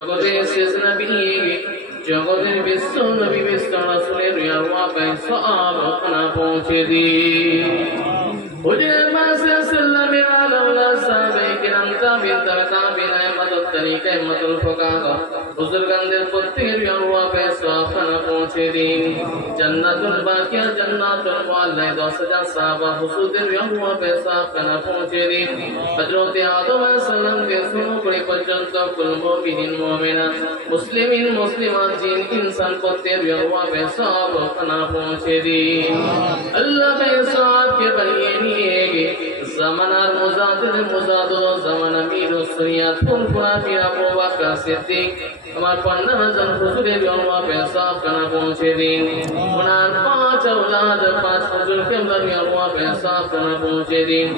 জগতের শেষ নবী জগতের বিশ্ব নবী বিশ্ব রাসূলের ইয়াওয়া সওয়াব খানা পৌঁছে দিন। হুজুর পাক সাল্লাল্লাহু আলাইহি সাহাবায়ে কিরাম তাবিঈন ইমামতুল তরিকা ইমামতুল ফুকাহা বুজুর্গানদের প্রত্যেকের ইয়াওয়া সওয়াব খানা পৌঁছে দিন। জান্নাতুল বাকিয়া জান্নাতুল মুআল্লা 10000 সাহাবা হুজুরদের ইয়াওয়া সওয়াব খানা পৌঁছে দিন। হযরত আদম আলাইহিস সালাম থেকে শুরু করে পর্যন্ত কুল মুমিনিন মুমিনাত মুসলিমিন মুসলিমাত জিন इंसान প্রত্যেকের ইয়াওয়া সওয়াব খানা পৌঁছে দিন। আল্লাহ সওয়াব के बनिए निएगे ज़मानार मुजादिद मुजादो ज़माना मीरो सुनियात फुल पुरा पीरा पोवा का सिद्दीक हमार पन्ना जन हुजूरेर यावा सवाब खाना पहुंचे दिन। उनार 5 औलाद 5 हुजूर के यावा सवाब खाना पहुंचे दिन।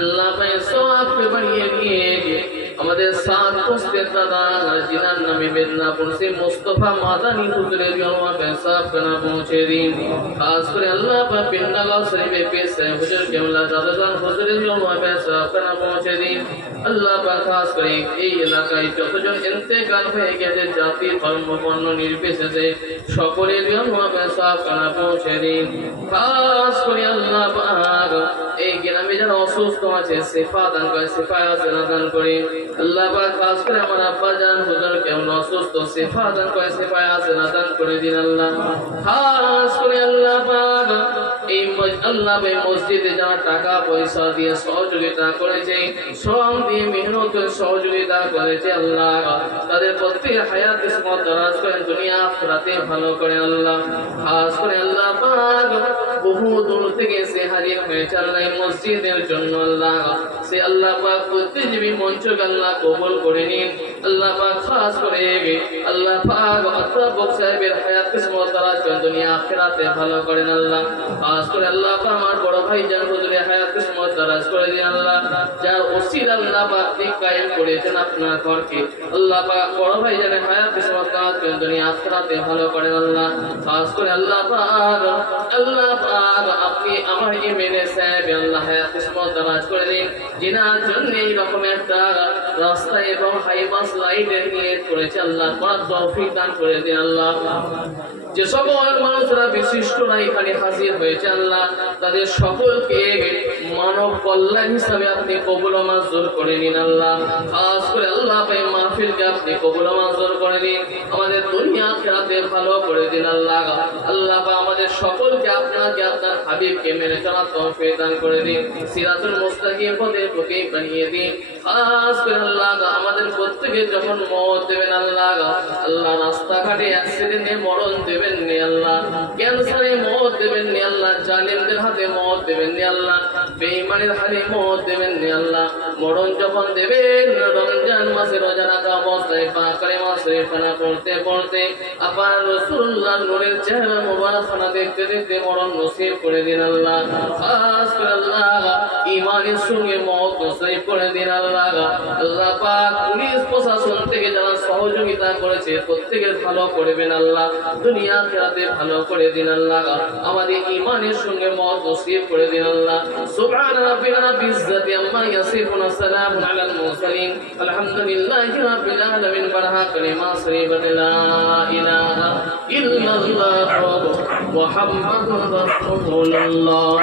अल्लाह पे सवाब पे बनिए निएगे আমাদের সাত পোস্টের দাদা জিনার নামে মেদিনীপুর সে মুস্তাফা মাদানী হুজুরের ইয়াওয়া সওয়াব খানা পৌঁছে দিন। খাস করে আল্লাহ পাক পিন্ডাগাঁও শরীফে পেশ হুজুর কেবলা দাদাজান হুজুরের ইয়াওয়া সওয়াব খানা পৌঁছে দিন। আল্লাহ পাক খাস করে এই এলাকায় যতজন ইন্তেকাল হয়ে গেছে জাতি ধর্ম বর্ণ নির্বিশেষে সকলের ইয়াওয়া সওয়াব খানা পৌঁছে দিন। খাস করে আল্লাহ পাক এই গ্রামে যারা অসুস্থ আছে শিফা দান করে শিফা দান করে। আল্লাহ পাক খাস করে আমার আব্বা জান হুজুর কেমন অসুস্থ শিফা দান করে শিফা দান করে দিন। আল্লাহ খাস করে আল্লাহ পাক এই আল্লাহ এই মসজিদে যারা টাকা পয়সা দিয়ে সহযোগিতা করেছে শ্রম দিয়ে মেহনত করে সহযোগিতা করেছে আল্লাহ তাদের প্রত্যেকের হায়াত কিসমত দারাজ করেন দুনিয়া আখিরাতে ভালো করেন। আল্লাহ খাস করে আল্লাহ পাক বহু দূর থেকে এসে হাজির হয়েছে আল্লাহ মসজিদের জন্য। আল্লাহ সে আল্লাহ পাক বুদ্ধিজীবী মঞ্চকে আল্লাহ কবুল করে নিন। আল্লাহ পাক খাস করে আল্লাহ পাক আত্রাবক সাহেবের হায়াত কিসমত দারাজ করেন দুনিয়া আখিরাতে ভালো করেন। আল্লাহ খাস করে আল্লাহ পাক আমার বড় ভাই জান হুজুরের হায়াত কিসমত দারাজ করে দিন। আল্লাহ যার ওসিলা আল্লাহ পাক ঠিক কায়েম করেছেন আপনার ঘরকে আল্লাহ পাক বড় ভাই জানের হায়াত কিসমত দারাজ করেন দুনিয়া আখিরাতে ভালো করেন। আল্লাহ খাস করে আল্লাহ পাক আপনি আমার এমএলএ সাহেব আল্লাহ হায়াত কিসমত দারাজ করে দিন জিনার জন্য এই রকম একটা রাস্তা এবং হাইবাস লাইটের নিয়ত করেছে আল্লাহ করার তৌফিক দান করে দিন। আল্লাহ যে সকল মানুষরা বিশিষ্টরা এখানে হাজির হয়েছে আল্লাহ তাদের সকলকে মানব কল্যাণ হিসাবে আপনি কবুল ও মঞ্জুর করে নিন। আল্লাহ খাস করে আল্লাহ এই মাহফিলকে আপনি কবুল ও মঞ্জুর করে নিন আমাদের দুনিয়া আখিরাতে ভালো করে দিন। আল্লাহ আল্লাহ আমাদের সকলকে আপনাকে আপনার হাবিবকে মেনে চলার তৌফিক দান করে দিন সিরাতুল মুস্তাকিম পথের প্রতি বানিয়ে দিন। খাস করে আল্লাহ আমাদের প্রত্যেকে যখন মওত দেবেন আল্লাহ আল্লাহ রাস্তাঘাটে অ্যাক্সিডেন্টে মরণ দেবেন নি আল্লাহ ক্যান্সারে মওত দেবেন নি আল্লাহ জালিমদের হাতে মওত দেবেন নি আল্লাহ বেঈমানের হাতে মওত দেবেন নি আল্লাহ মরণ যখন দেবেন রমজান মাসে রোজা রাখা অবস্থায় পাক কালেমা শরীফ খানা পড়তে পড়তে আবার রাসূলুল্লাহর নূরের চেহারা মোবারক খানা দেখতে দেখতে মরণ নসিব করে দিন। আল্লাহ খাস করে আল্লাহ ঈমানের সঙ্গে মওত নসিব করে দিন। আল্লাহ আল্লাহ পাক পুলিশ প্রশাসন থেকে যারা সহযোগিতা করেছে প্রত্যেকের ভালো করবেন আল্লাহ দুনিয়া আখিরাতে ভালো করে দিন। আল্লাহ আমাদের ঈমানের সঙ্গে মওত নসিব করে দিন। আল্লাহ সুবহান রাব্বিকা রাব্বিল ইজ্জাতি আম্মা ইয়াসিফুন সালামুন আলাল মুরসালিন আলহামদুলিল্লাহি রাব্বিল আলামিন বারহা কালিমা শরীফা লা ইলাহা ইল্লাল্লাহ মুহাম্মাদুর রাসূলুল্লাহ।